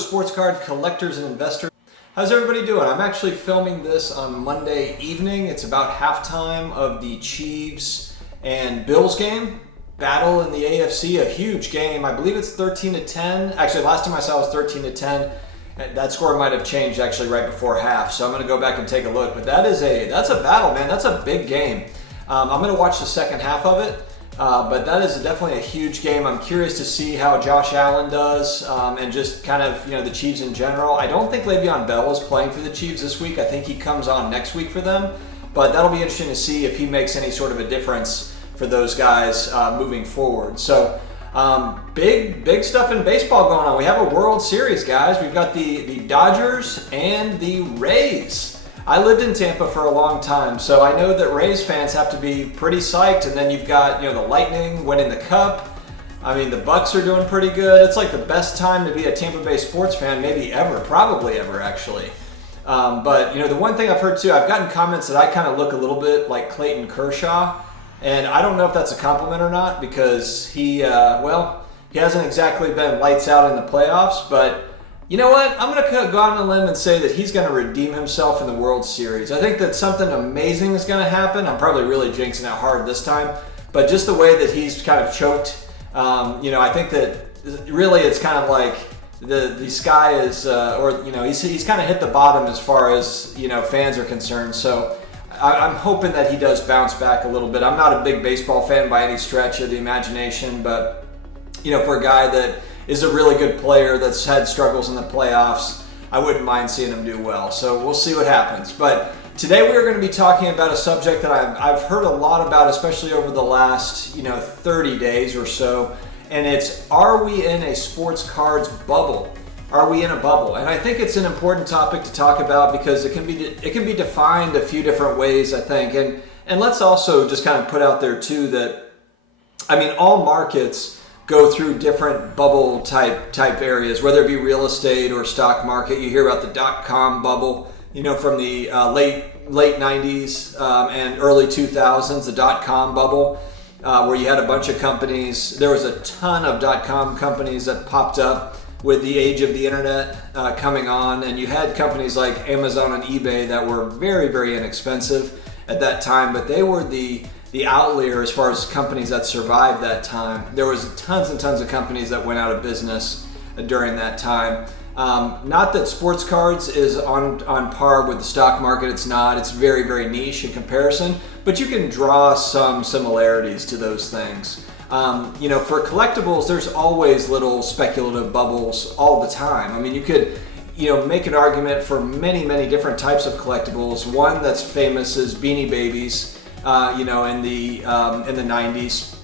sports card collectors and investors. How's everybody doing? I'm actually filming this on Monday evening. It's about halftime of the Chiefs and Bills game. Battle in the AFC, a huge game. I believe it's 13-10. Actually, last time I saw it was 13-10. That score might have changed actually right before half, so I'm going to go back and take a look. But that's a battle, man. That's a big game. I'm going to watch the second half of it. But that is definitely a huge game. I'm curious to see how Josh Allen does and just kind of, the Chiefs in general. I don't think Le'Veon Bell is playing for the Chiefs this week. I think he comes on next week for them. But that'll be interesting to see if he makes any sort of a difference for those guys moving forward. So big stuff in baseball going on. We have a World Series, guys. We've got the Dodgers and the Rays. I lived in Tampa for a long time, so I know that Rays fans have to be pretty psyched. And then you've got, the Lightning winning the Cup. I mean, the Bucks are doing pretty good. It's like the best time to be a Tampa Bay sports fan, maybe ever, probably ever, actually. But the one thing I've heard too, I've gotten comments that I kind of look a little bit like Clayton Kershaw, and I don't know if that's a compliment or not because he hasn't exactly been lights out in the playoffs, but. You know what? I'm going to go out on a limb and say that he's going to redeem himself in the World Series. I think that something amazing is going to happen. I'm probably really jinxing it hard this time, but just the way that he's kind of choked, I think that really it's kind of like the sky is, he's kind of hit the bottom as far as, fans are concerned. So I'm hoping that he does bounce back a little bit. I'm not a big baseball fan by any stretch of the imagination, but, for a guy that is a really good player that's had struggles in the playoffs, I wouldn't mind seeing him do well. So we'll see what happens. But today we are going to be talking about a subject that I've heard a lot about, especially over the last 30 days or so, and it's, are we in a sports cards bubble? Are we in a bubble? And I think it's an important topic to talk about because it can be defined a few different ways, I think. And let's also just kind of put out there too that all markets go through different bubble type areas, whether it be real estate or stock market. You hear about the .com bubble, from the late 90s and early 2000s, the .com bubble, where you had a bunch of companies. There was a ton of .com companies that popped up with the age of the internet coming on, and you had companies like Amazon and eBay that were very, very inexpensive at that time, but they were the outlier as far as companies that survived that time. There was tons and tons of companies that went out of business during that time. Not that sports cards is on par with the stock market. It's not. It's very, very niche in comparison, but you can draw some similarities to those things. For collectibles, there's always little speculative bubbles all the time. You could make an argument for many, many different types of collectibles. One that's famous is Beanie Babies. In the 90s,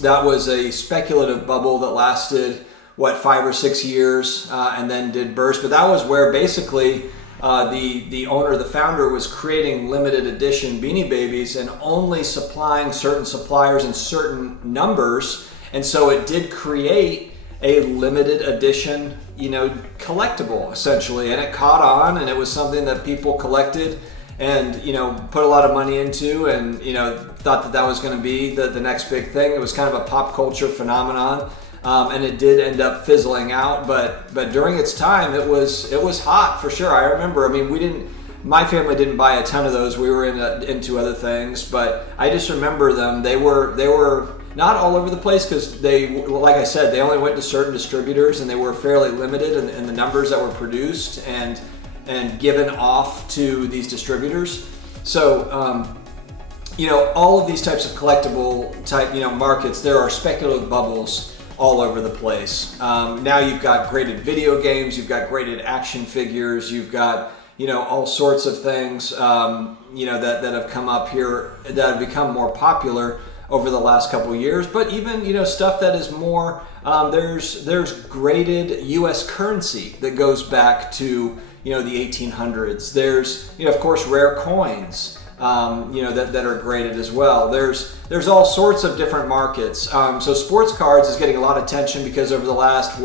that was a speculative bubble that lasted 5 or 6 years and then did burst. But that was where basically the owner, the founder, was creating limited edition Beanie Babies and only supplying certain suppliers in certain numbers. And so it did create a limited edition, collectible essentially, and it caught on, and it was something that people collected and put a lot of money into, and thought that was going to be the next big thing. It was kind of a pop culture phenomenon, and it did end up fizzling out. But during its time, it was hot for sure. I remember. My family didn't buy a ton of those. We were into other things, but I just remember them. They were not all over the place because like I said, they only went to certain distributors, and they were fairly limited in the numbers that were produced and given off to these distributors. So, all of these types of collectible type, markets, there are speculative bubbles all over the place. Now you've got graded video games, you've got graded action figures, you've got, all sorts of things, that have come up here that have become more popular over the last couple of years. But even, stuff that is more, there's graded U.S. currency that goes back to, the 1800s. There's, of course, rare coins, that are graded as well. There's all sorts of different markets. So sports cards is getting a lot of attention because over the last,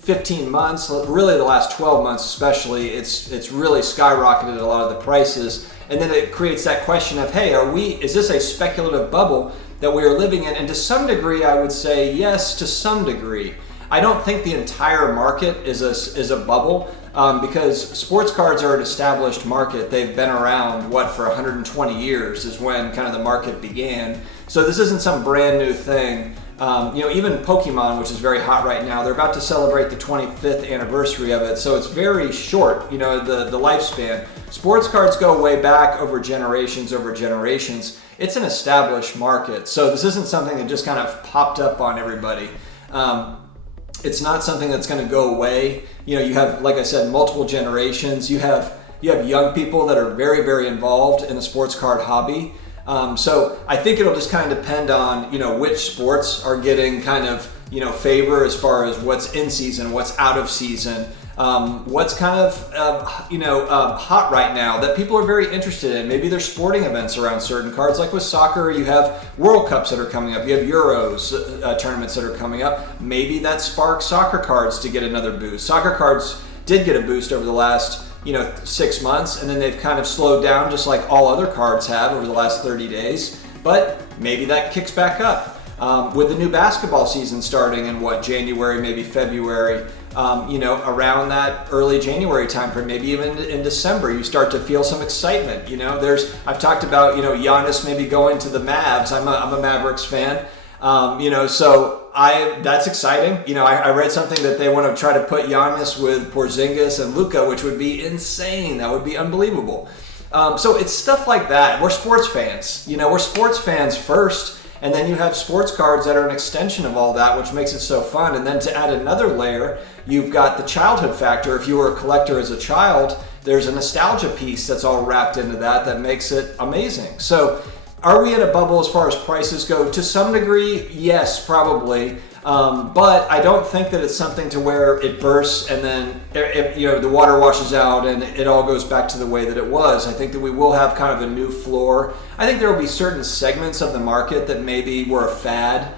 15 months, really the last 12 months especially, it's really skyrocketed a lot of the prices. And then it creates that question of, hey, is this a speculative bubble that we are living in? And to some degree, I would say yes, to some degree. I don't think the entire market is a bubble, because sports cards are an established market. They've been around, for 120 years is when kind of the market began. So this isn't some brand new thing. Even Pokemon, which is very hot right now, they're about to celebrate the 25th anniversary of it, so it's very short, the lifespan. Sports cards go way back over generations. It's an established market, so this isn't something that just kind of popped up on everybody. It's not something that's going to go away. You have, like I said, multiple generations. You have young people that are very, very involved in the sports card hobby. So I think it'll just kind of depend on, which sports are getting kind of, favor as far as what's in season, what's out of season, what's kind of, hot right now that people are very interested in. Maybe there's sporting events around certain cards. Like with soccer, you have World Cups that are coming up. You have Euros tournaments that are coming up. Maybe that sparks soccer cards to get another boost. Soccer cards did get a boost over the last 6 months, and then they've kind of slowed down just like all other cards have over the last 30 days. But maybe that kicks back up. With the new basketball season starting in January, maybe February, around that early January time frame, maybe even in December, you start to feel some excitement. I've talked about, Giannis maybe going to the Mavs. I'm a Mavericks fan. That's exciting. I read something that they want to try to put Giannis with Porzingis and Luka, which would be insane. That would be unbelievable. So it's stuff like that. We're sports fans. We're sports fans first, and then you have sports cards that are an extension of all that, which makes it so fun. And then to add another layer, you've got the childhood factor. If you were a collector as a child, there's a nostalgia piece that's all wrapped into that makes it amazing. So are we in a bubble as far as prices go? To some degree, yes, probably. But I don't think that it's something to where it bursts and then the water washes out and it all goes back to the way that it was. I think that we will have kind of a new floor. I think there will be certain segments of the market that maybe were a fad.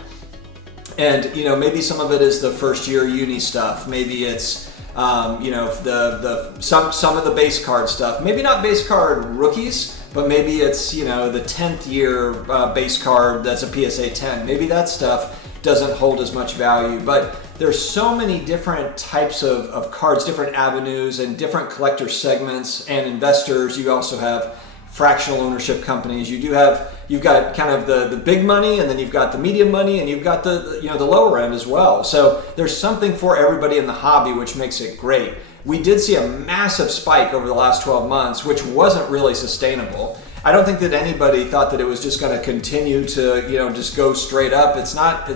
And maybe some of it is the first year uni stuff. Maybe it's some of the base card stuff. Maybe not base card rookies, but maybe it's the 10th year base card that's a PSA 10. Maybe that stuff doesn't hold as much value. But there's so many different types of cards, different avenues, and different collector segments and investors. You also have fractional ownership companies. You've got kind of the big money, and then you've got the medium money, and you've got the lower end as well. So there's something for everybody in the hobby, which makes it great. We did see a massive spike over the last 12 months, which wasn't really sustainable. I don't think that anybody thought that it was just going to continue to, just go straight up. That's not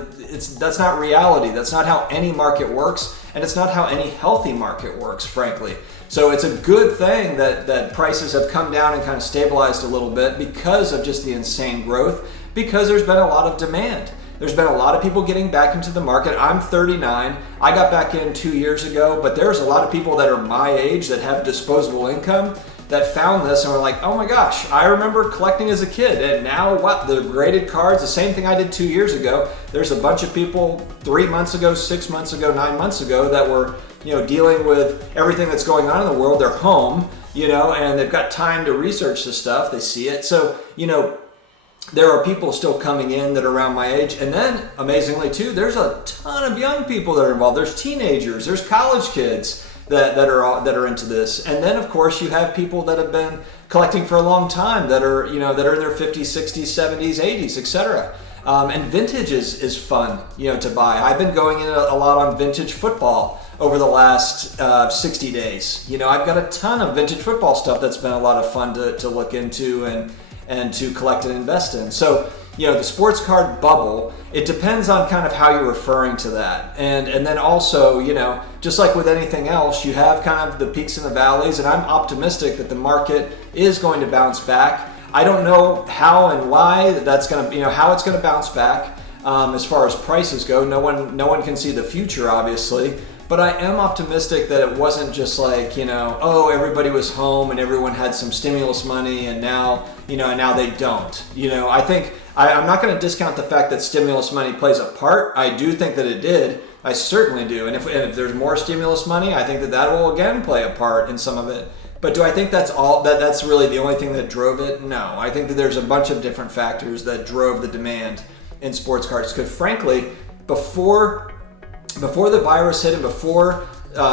reality. That's not how any market works, and it's not how any healthy market works, frankly. So it's a good thing that prices have come down and kind of stabilized a little bit because of just the insane growth, because there's been a lot of demand. There's been a lot of people getting back into the market. I'm 39. I got back in 2 years ago, but there's a lot of people that are my age that have disposable income that found this and were like, oh my gosh, I remember collecting as a kid, and now what? The graded cards, the same thing I did 2 years ago. There's a bunch of people 3 months ago, 6 months ago, 9 months ago that were dealing with everything that's going on in the world. They're home, and they've got time to research the stuff. They see it. So, there are people still coming in that are around my age. And then, amazingly too, there's a ton of young people that are involved. There's teenagers, there's college kids that are into this. And then, of course, you have people that have been collecting for a long time that are in their 50s, 60s, 70s, 80s, etc. And vintage is fun, to buy. I've been going in a lot on vintage football over the last 60 days. I've got a ton of vintage football stuff that's been a lot of fun to look into and to collect and invest in. So, the sports card bubble, it depends on kind of how you're referring to that. And then also, just like with anything else, you have kind of the peaks and the valleys, and I'm optimistic that the market is going to bounce back. I don't know how and why that's going to, how it's going to bounce back as far as prices go. No one can see the future, obviously. But I am optimistic that it wasn't just like, everybody was home and everyone had some stimulus money and now they don't. I think I'm not going to discount the fact that stimulus money plays a part. I do think that it did. I certainly do. And if there's more stimulus money, I think that will again play a part in some of it. But do I think that's really the only thing that drove it? No. I think that there's a bunch of different factors that drove the demand in sports cards. Because frankly, before before the virus hit and before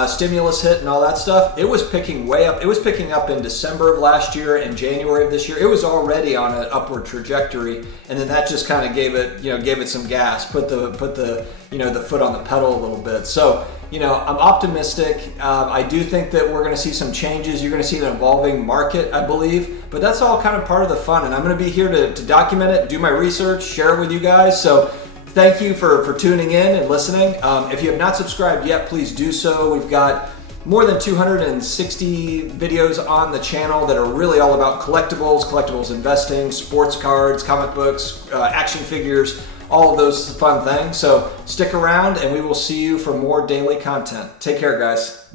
stimulus hit and all that stuff, it was picking way up. It was picking up in December of last year and January of this year. It was already on an upward trajectory, and then that just kind of gave it some gas, put the the foot on the pedal a little bit. So I'm optimistic. I do think that we're going to see some changes. You're going to see an evolving market, I believe, but that's all kind of part of the fun. And I'm going to be here to document it, do my research, share it with you guys. So thank you for tuning in and listening. If you have not subscribed yet, please do so. We've got more than 260 videos on the channel that are really all about collectibles investing, sports cards, comic books, action figures, all of those fun things. So stick around and we will see you for more daily content. Take care, guys.